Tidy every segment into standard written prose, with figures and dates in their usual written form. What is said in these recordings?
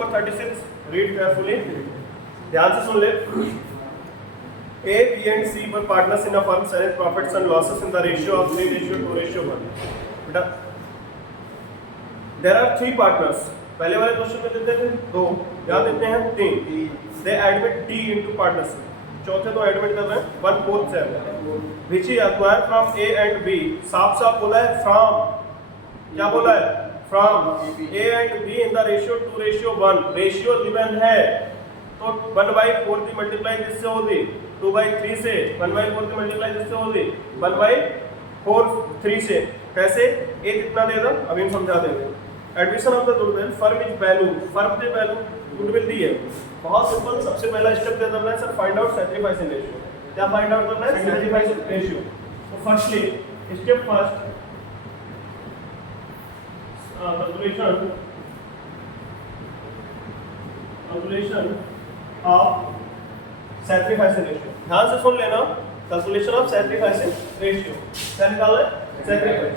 Number 36, read carefully, ध्यान से सुन ले। A, B and C were partners in a firm selling profits and losses in the ratio of 3:2:1. बेटा, there are 3 partners. पहले वाले question में देते थे 2, यहाँ देते हैं 3. They admit D into partnership. चौथे तो एडमिट कर रहे हैं 1/4 which he acquired from A and B. साफ साफ बोला है from, क्या बोला है from A and B in the ratio 2:1. Ratio given है तो 1/4 की मल्टीप्लाई किससे होगी 2/3 से, 1/4 की मल्टीप्लाई किससे होगी 1/4 3 से। कैसे ए कितना देगा अभी हम समझा देंगे। Admission of the goodwill, firm is value, firm की वैल्यू गुडविल दी है। बहुत सिंपल, सबसे पहला स्टेप क्या करना है sir, find out sacrificing ratio. क्या फाइंड आउट करना है सैक्रिफाइसिंग रेशियो। तो firstly step first calculation of sacrificing ratio. ध्यान से सुन लेना, कैलकुलेशन ऑफ सैक्रिफाइसिंग रेशियो क्या निकालना है सैक्रिफाइस।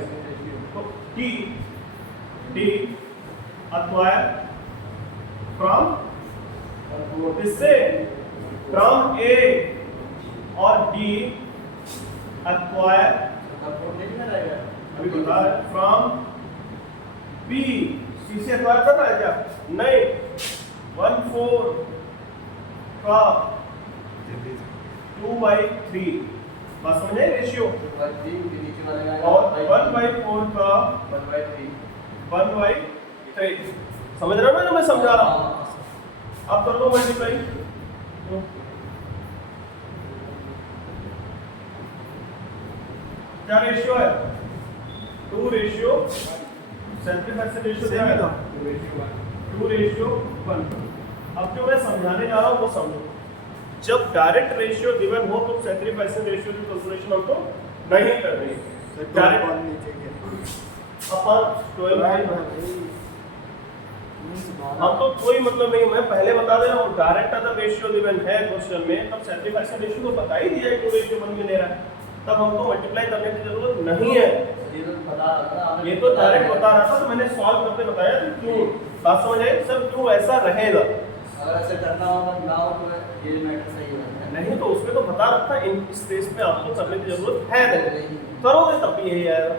तो डी अक्वायर फ्रॉम किससे, फ्रॉम ए, और डी अक्वायर अभी बता रहे फ्रॉम बी। सी से अक्वायर कर रहा है क्या, नहीं, 1/4 का 2/3 बात समझे रेशियो, और 1/4 का 1/3 समझ रहे हो ना जो मैं समझा रहा हूँ। अब कर दो मल्टीप्लाई, क्या रेशियो है 2:1। सैक्रिफाइसिंग रेशियो क्या है 2:1। अब जो मैं समझाने जा रहा हूँ वो समझो। जब डायरेक्ट रेशियो गिवन हो तो सैक्रिफाइसिंग रेशियो की कैलकुलेशन हमको नहीं करनी। हम तो कोई मतलब नहीं, मैं पहले बता दे रहा हूँ डायरेक्ट अगर रेशियो गिवन है क्वेश्चन में तब सैक्रिफाइसिंग रेशियो को बता ही दिया है 2:1 में ले रहा है, तब हमको मल्टीप्लाई करने की जरूरत नहीं है। ये तो डायरेक्ट बता रहा था तो मैंने सॉल्व करके बताया कि क्यों, बात समझ आई सर, क्यों ऐसा रहेगा। अगर ऐसे करना होगा ना हो तो ये मैटर सही होगा, नहीं तो उसमें तो बता रखा इन स्पेस में आपको करने की जरूरत है नहीं, करोगे तब भी यही आएगा।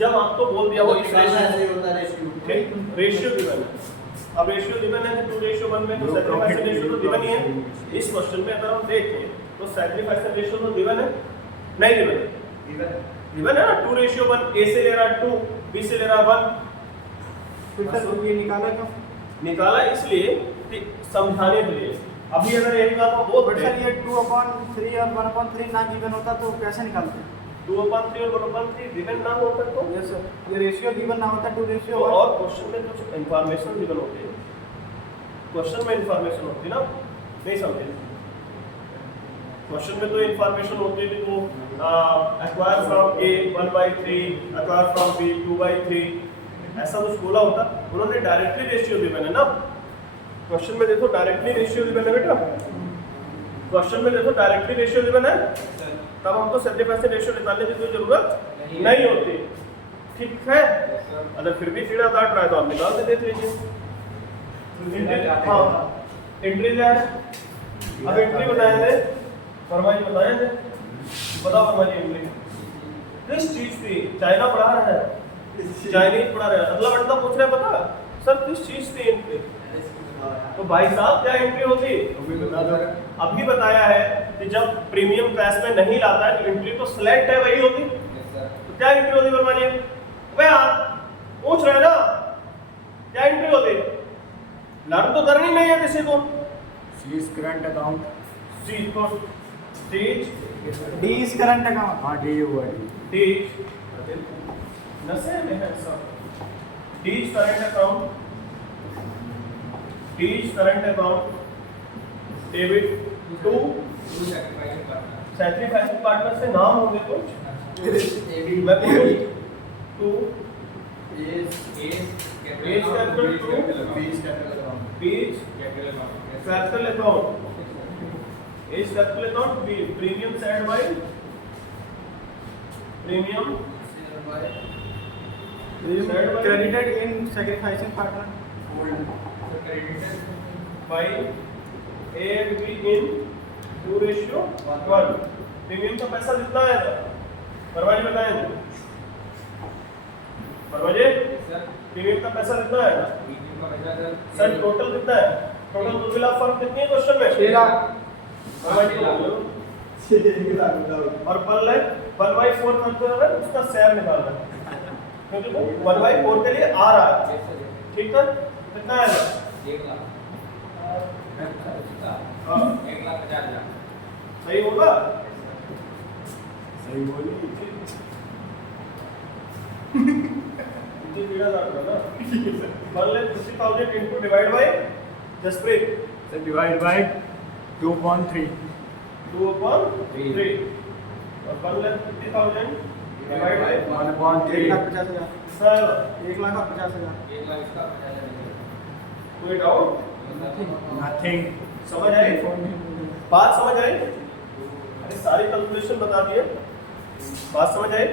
जब आपको बोल दिया हो इस रेशियो गिवन है, अब रेशियो गिवन है 2:1 में तो सैक्रिफाइसिंग रेशियो तो गिवन ही है। इस क्वेश्चन में अगर हम देखें तो सैक्रिफाइसिंग रेशियो तो गिवन है, नहीं गिवन है, गिवन है ना 2:1। ए से ले रहा 2, बी से ले रहा 1। फिर ये निकाला क्यों, निकाला इसलिए कि समझाने के लिए। अभी अगर यही बात हो वो सर ये 2/3 और 1/3 ना गिवन होता तो कैसे निकालते, 2/3 और 1/3 गिवन ना होता तो यस सर, ये रेशियो गिवन ना होता 2:1। और क्वेश्चन में कुछ इंफॉर्मेशन गिवन होती है, क्वेश्चन में इंफॉर्मेशन होती है ना, नहीं समझे। क्वेश्चन में तो इंफॉर्मेशन होती है कि वो acquire from A 1/3, acquire from B 2/3, ऐसा कुछ बोला होता। उन्होंने डायरेक्टली रेशियो गिवन है ना, क्वेश्चन में देखो डायरेक्टली रेशियो गिवन है बेटा, क्वेश्चन में देखो डायरेक्टली रेशियो गिवन है, तब हमको सैक्रिफाइसिंग रेशियो निकालने की कोई जरूरत नहीं होती, ठीक है। अगर फिर भी कीड़ा काट रहा है तो आप निकाल के देख लीजिए। हाँ एंट्री क्या है, अब एंट्री बताएंगे, फरमाइश बताएंगे, बताओ फरमाइश एंट्री किस चीज की, चाइना पढ़ा रहा है, चाइनीज पढ़ा रहा है, अगला बंदा पूछ रहा है पता सर किस चीज की एंट्री, तो भाई साहब क्या एंट्री होती, अभी बताया है कि जब प्रीमियम क्लास में नहीं लाता है तो एंट्री तो सिलेक्ट है वही होती, तो क्या एंट्री होती फरमाइए, वे आप पूछ रहे हैं ना क्या एंट्री होती, लर्न तो करनी नहीं है किसी को। सीज करंट अकाउंट, सी को C's, D is current account, हां डी हुआ डी नसे में है सब, D is current account, D is current account, debit to sacrificing partner से नाम होंगे कुछ, मैं to A's capital to B's capital account, A's capital account B premium set by premium credited in sacrificing partner, by A and B in 2:1। Premium का पैसा कितना आया था? वर्मा जी बताएं। वर्मा जी प्रीमियम का पैसा कितना आया था? सर टोटल कितना है? टोटल गुडविल ऑफ फर्म कितनी है क्वेश्चन में? 6 लाख। वर्मा जी बोलो। और 1/4 करते हुए उसका शेयर निकालना है, क्योंकि वो 1/4 के लिए आ रहा है। ठीक है, कितना आएगा? 1 लाख। हाँ 1,50,000। सही होगा? सही बोली। इतनी पीड़ा ना करो ना। 1,50,000 into divide by Jaspreet sir divide by 2.3। 2/3 और 1,50,000 डिवाइड बाय 1.3। 1,50,000। सर 1,50,000। 1 लाख इसका 50,000। कोई डाउट? नथिंग। समझ आई? बात समझ आई? अरे सारी कैलकुलेशन बता दिए, बात समझ आई?